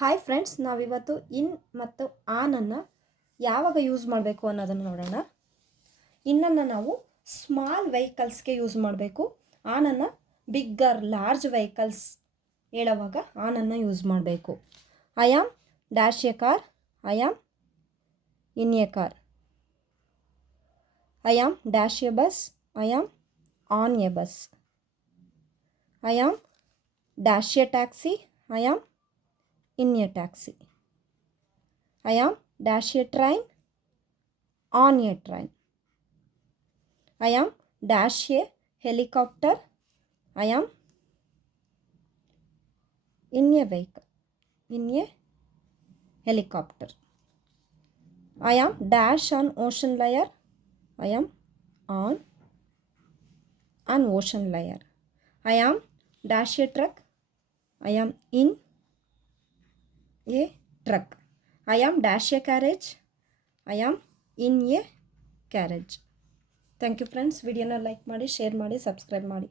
Hi friends, ನಾವಿವತ್ತು ಇನ್ ಮತ್ತು ಆನನ್ನು ಯಾವಾಗ ಯೂಸ್ ಮಾಡಬೇಕು ಅನ್ನೋದನ್ನು ನೋಡೋಣ. ಇನ್ನನ್ನು ನಾವು ಸ್ಮಾಲ್ ವೆಹಿಕಲ್ಸ್ಗೆ ಯೂಸ್ ಮಾಡಬೇಕು. ಆನನ್ನು ಬಿಗ್ಗರ್ ಲಾರ್ಜ್ ವೆಹಿಕಲ್ಸ್ ಹೇಳುವಾಗ ಆನನ್ನು ಯೂಸ್ ಮಾಡಬೇಕು. I am dash A car, I am in a car. I am dash A bus, I am on A bus. I am dash A taxi, I am in a taxi. I am dash a train, on a train. I am dash a helicopter, I am in a vehicle, in a helicopter. I am dash on ocean layer, I am on an ocean layer. I am dash a truck, I am in a truck. I am dash a carriage, I am in a carriage. Thank you friends. ವಿಡಿಯೋನ like ಮಾಡಿ, share ಮಾಡಿ, subscribe ಮಾಡಿ.